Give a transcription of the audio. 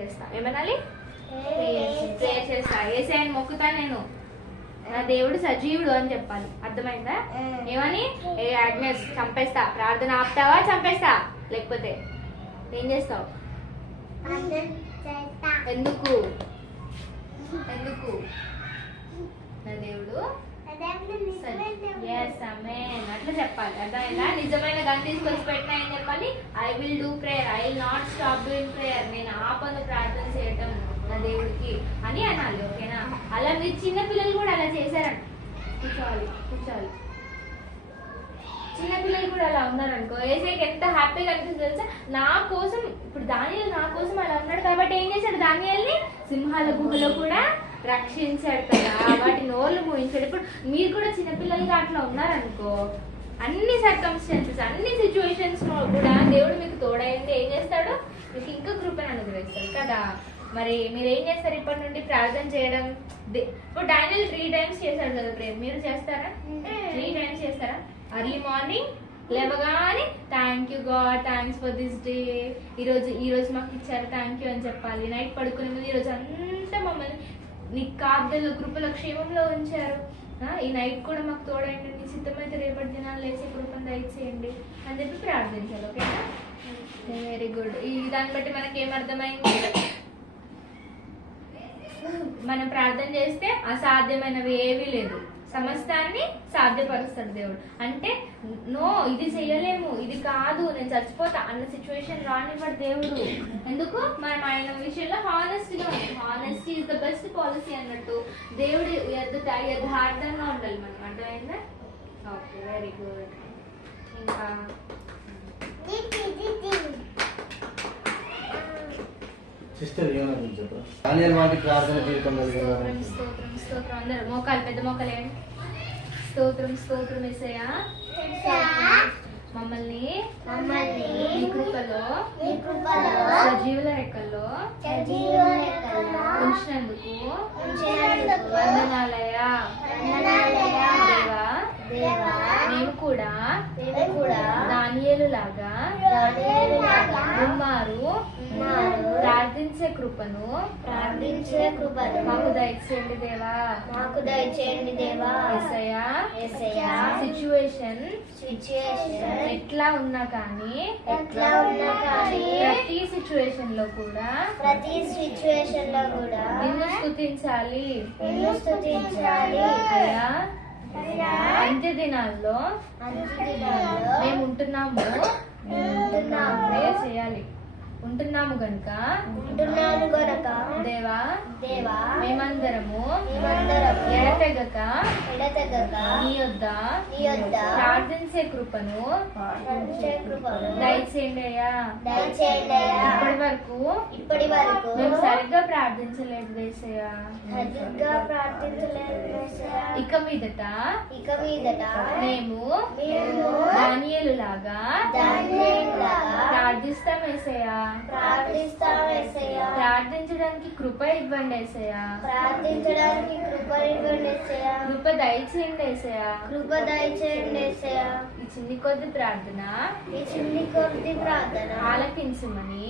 చేస్తా. ఏమనాలి? ప్రేయర్ చేస్తా. యేసయ్యని మొక్కుతా నేను, నా దేవుడు సజీవుడు అని చెప్పాలి. అర్థమైందా? ఏమని? ఏ ఆగ్నేస్ చంపేస్తా, ప్రార్థన ఆపుతావా? చంపేస్తా. లేకపోతే ఏం చేస్తావు? ఎందుకు ఎందుకు? నా దేవుడు అట్లా చెప్పాలి. అర్థమైందా? నిజమైన గన్ తీసుకొచ్చి పెట్టినా ఏం చెప్పాలి? I will do prayer, I will not stop doing prayer. నేను ఆపను ప్రార్థన చేయటం నా దేవుడికి అని అనాలి. ఓకేనా? అలా మీరు చిన్న పిల్లలు కూడా అలా చేశారంట. కూర్చోవాలి కూర్చోవాలి. చిన్న పిల్లలు కూడా అలా ఉన్నారనుకో, ఏసైకి ఎంత హ్యాపీగా అనిపిస్తుంది తెలుసా? నా కోసం, ఇప్పుడు దానియేలు నా కోసం అలా ఉన్నాడు కాబట్టి ఏం చేశాడు? దానియేలుని సింహాల గుహలో కూడా రక్షించాడు కదా, వాటి నోర్లు మూయించాడు. ఇప్పుడు మీరు కూడా చిన్నపిల్లలుగా అట్లా ఉన్నారనుకో, అన్ని సర్కమ్స్టాన్సెస్, అన్ని సిచ్యువేషన్స్ కూడా దేవుడు మీకు తోడైంది ఏం చేస్తాడు? మీకు ఇంకా కృపను అనుగ్రహిస్తాడు కదా. మరి మీరు ఏం చేస్తారు ఇప్పటి నుండి? ప్రార్థన చేయడం. ఇప్పుడు డానియల్ 3 times చేశాడు కదా ప్రేయర్, మీరు చేస్తారా? 3 times చేస్తారా? అర్లీ మార్నింగ్ లేవగానే thank you God, thanks for this day, ఈరోజు మాకు ఇచ్చారు థ్యాంక్ యూ అని చెప్పాలి. నైట్ పడుకునే ముందు ఈరోజు అంతా మమ్మల్ని నీ కాపుదలు కృపల క్షేమంలో ఉంచారు, ఈ నైట్ కూడా మాకు తోడైండి, నీ సిద్ధమైతే రేపటి దినాలు లేచి కృపను దయచేయండి అని చెప్పి ప్రార్థించాలి. ఓకేనా? Very good. ఈ దాన్ని బట్టి మనకి ఏమర్థమైంది? మనం ప్రార్థన చేస్తే అసాధ్యమైనవి ఏవీ లేదు, సమస్తాన్ని సాధ్యపరుస్తాడు దేవుడు. అంటే నో ఇది చెయ్యలేము, ఇది కాదు, నేను చచ్చిపోతా అన్న సిచ్యువేషన్ రానివ్వడు దేవుడు. ఎందుకు? మనం ఆయన విషయంలో హానెస్ట్గా ఉంది. Honesty is the best policy అన్నట్టు దేవుడు యథార్థంగా ఉండాలి మనం. అర్థమైందా? Okay, very good. ఇంకా సిస్టర్ దానియేలు వాటి ప్రార్థన జీవితంలో స్తోత్రం స్తోత్రం. అందరూ మోకాలు, పెద్ద మోకాలు వేయండి. స్తోత్రం స్తోత్రం యేసయ్యా, మమ్మల్ని నీ కృపలో సజీవుల రెక్కల్లో ఉంచినందుకు వందనాలయ్యా. దేవా, మేము కూడా దానియేలు లాగా ప్రార్థించే కృపను మాకు దయచేయండి దేవా. యేసయ్యా, సిచ్యువేషన్ ఎట్లా ఉన్నా కానీ ప్రతి సిచ్యువేషన్ లో కూడా నిన్ను స్తుతించాలి. అయ్యా, అంత్య దినాల్లో మేము ఉంటున్నాము చేయాలి ఉంటున్నాము గనుక దేవా మేమందరము ఎడతెగక నీ యొద్ద ప్రార్థించే కృపను దయచేయండి అయ్యా. ఇప్పటి వరకు మేము సరిగ్గా ప్రార్థించలేదు యేసయ్యా. ఇక మీదట మేము దానియేలు లాగా ప్రార్థిస్తాం యేసయ్యా. ప్రార్థించడానికి కృప ఇవ్వండి యేసయ్యా. కృప దయచేయండి యేసయ్యా. ఈ చిన్ని కొద్ది ప్రార్థన ఆలకించమని